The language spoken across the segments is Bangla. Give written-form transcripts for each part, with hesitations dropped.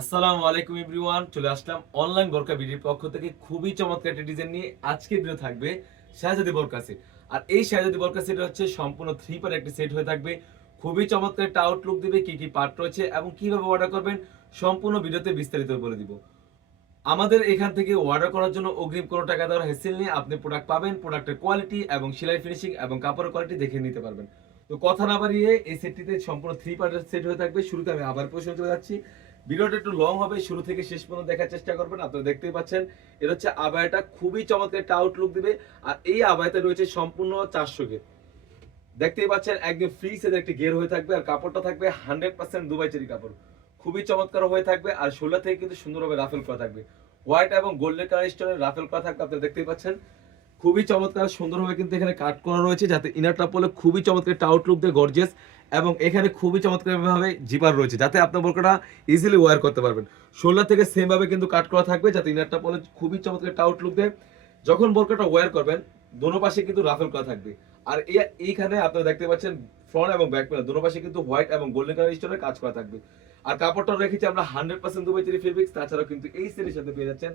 আসসালামু আলাইকুম এভরিওয়ান, চলে আসলাম অনলাইন বোরকা বিডির পক্ষ থেকে খুবই চমৎকার একটা ডিজাইন নিয়ে। আজকে ভিডিও থাকবে শাহজাদি বোরকা সেট। আর এই শাহজাদি বোরকা সেট হচ্ছে সম্পূর্ণ 3 পার্ট একটি সেট হয়ে থাকবে। খুবই চমৎকার একটা আউটলুক দিবে, কি কি পার্ট রয়েছে এবং কিভাবে অর্ডার করবেন সম্পূর্ণ ভিডিওতে বিস্তারিত বলে দিব। আমাদের এখান থেকে অর্ডার করার জন্য অগ্রিম কোনো টাকা দেওয়ার হেসেল নিয়ে আপনি প্রোডাক্ট পাবেন, প্রোডাক্টের কোয়ালিটি এবং সেলাই ফিনিশিং এবং কাপড়ের কোয়ালিটি দেখে নিতে পারবেন। তো কথা না বাড়িয়ে এই সেটটিতে সম্পূর্ণ 3 পার্টের সেট হয়ে থাকবে। শুরুতে আমি আবার প্রশ্ন চলে যাচ্ছি, ভিডিওটা একটু লং হবে, শুরু থেকে শেষ পর্যন্ত দেখার চেষ্টা করবেন। আপনারা দেখতেই পাচ্ছেন এটা হচ্ছে আবায়াটা, খুবই চমৎকার একটা আউটলুক দিবে। আর এই আবায়াতে রয়েছে সম্পূর্ণ 400 গের, দেখতেই পাচ্ছেন একদম ফ্রি সাইজের একটি গের হয়ে থাকবে। আর কাপড়টা থাকবে 100% দুবাই চেরি কাপড়, খুবই চমৎকার হয়ে থাকবে। আর শোলা থেকে কিন্তু সুন্দরভাবে রাফেল করা থাকবে, হোয়াইট এবং গোল্ডেন কালার স্টোনের রাফেল করা থাকবে। আপনারা দেখতেই পাচ্ছেন খুবই চমৎকার সুন্দরভাবে কিন্তু এখানে কাট করা রয়েছে, যাতে ইনারটা পরলে খুবই চমৎকার একটা আউটলুক দিয়ে গর্জিয়াস। এবং এখানে খুবই চমৎকার ভাবে জিপার রয়েছে, যাতে আপনার বোরকাটা ইজিলি ওয়্যার করতে পারবেন। শোল্ডার থেকে সেম ভাবে কিন্তু কাট করা থাকবে, যাতে ইনারটা পরলে খুবই চমৎকার একটা আউটলুক দেয়। যখন বোরকাটা ওয়্যার করবেন দোনো পাশে কিন্তু রাফেল করা থাকবে। আর এইখানে আপনারা দেখতে পাচ্ছেন ফ্রন্ট এবং ব্যাক প্যানেল দোনো পাশে কিন্তু হোয়াইট এবং গোল্ডেন কালার স্টোনের কাজ করা থাকবে। আর কাপড়টা রেখেছি আমরা 100% দুবাই চেরি ফেব্রিক্স। তাছাড়াও কিন্তু এই সেটের সাথে পেয়ে যাচ্ছেন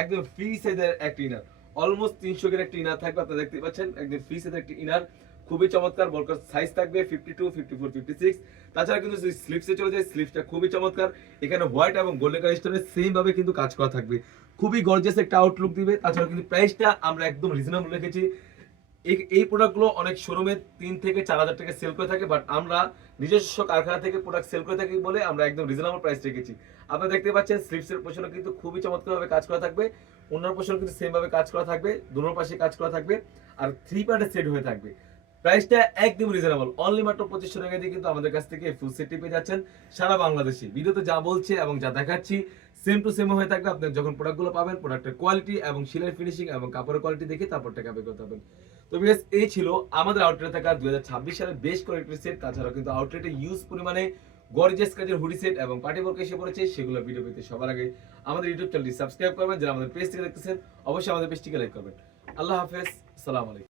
একদম ফ্রি সাইজের একটা ইনার, অলমোস্ট 300 এর একটা ইনার থাকবে। আপনারা দেখতে পাচ্ছেন একদম ফ্রি সাইজের একটা ইনার, খুবই চমৎকার। বোরকার সাইজ থাকবে 52, 54, 56। তাছাড়া কিন্তু যদি স্লিপসে চলে যায়, স্লিপসটা খুবই চমৎকার। এখানে হোয়াইট এবং গোল্ডেন কালার স্টোনের সেম ভাবে কিন্তু কাজ করা থাকবে, খুবই গর্জিয়াস একটা আউটলুক দিবে। তাছাড়া কিন্তু প্রাইসটা আমরা একদম রিজনেবল রেখেছি। এই প্রোডাক্টগুলো অনেক শোরুমে 3 থেকে 4,000 টাকা সেল করে থাকে, বাট আমরা নিজস্ব কারখানা থেকে প্রোডাক্ট সেল করে থাকি বলে আমরা একদম রিজনেবল প্রাইস রেখেছি। আপনারা দেখতে পাচ্ছেন স্লিপসের পোশনে কিন্তু খুবই চমৎকারভাবে কাজ করা থাকবে, অন্যান্য পোশনে কিন্তু সেম ভাবে কাজ করা থাকবে, দুটোর পাশে কাজ করা থাকবে। আর 3 পার্টের সেট হয়ে থাকবে। প্রাইসটা একদম রিজনেবল, অনলি মাত্র 2500 টাকা দিয়ে কিন্তু আমাদের কাছ থেকে ফুল সেটটি পেয়ে যাচ্ছেন সারা বাংলাদেশে। ভিডিওতে যা বলছে এবং যা দেখাচ্ছি সেম টু সেম হয়ে থাকবে। আপনি যখন প্রোডাক্টগুলো পাবেন প্রোডাক্টের কোয়ালিটি এবং সেলাই ফিনিশিং এবং কাপড়ের কোয়ালিটি দেখে তারপর টাকা পে করতে হবে। তো বিকজ এই ছিল আমাদের আউটলেটে থাকা 2026 সালের বেশ কয়েকটি সেট। তাছাড়াও কিন্তু আউটলেটে ইউজ পরিমাণে গর্জিয়াস কাজের হুডি সেট এবং পার্টি বোরকা এসে পড়েছে, সেগুলো ভিডিও পেতে সবার আগে আমাদের ইউটিউব চ্যানেলটি সাবস্ক্রাইব করবেন। যারা আমাদের পেজ থেকে দেখতেছেন অবশ্যই আমাদের পেজটিকে লাইক করবেন। আল্লাহ হাফেজ, আসসালামু আলাইকুম।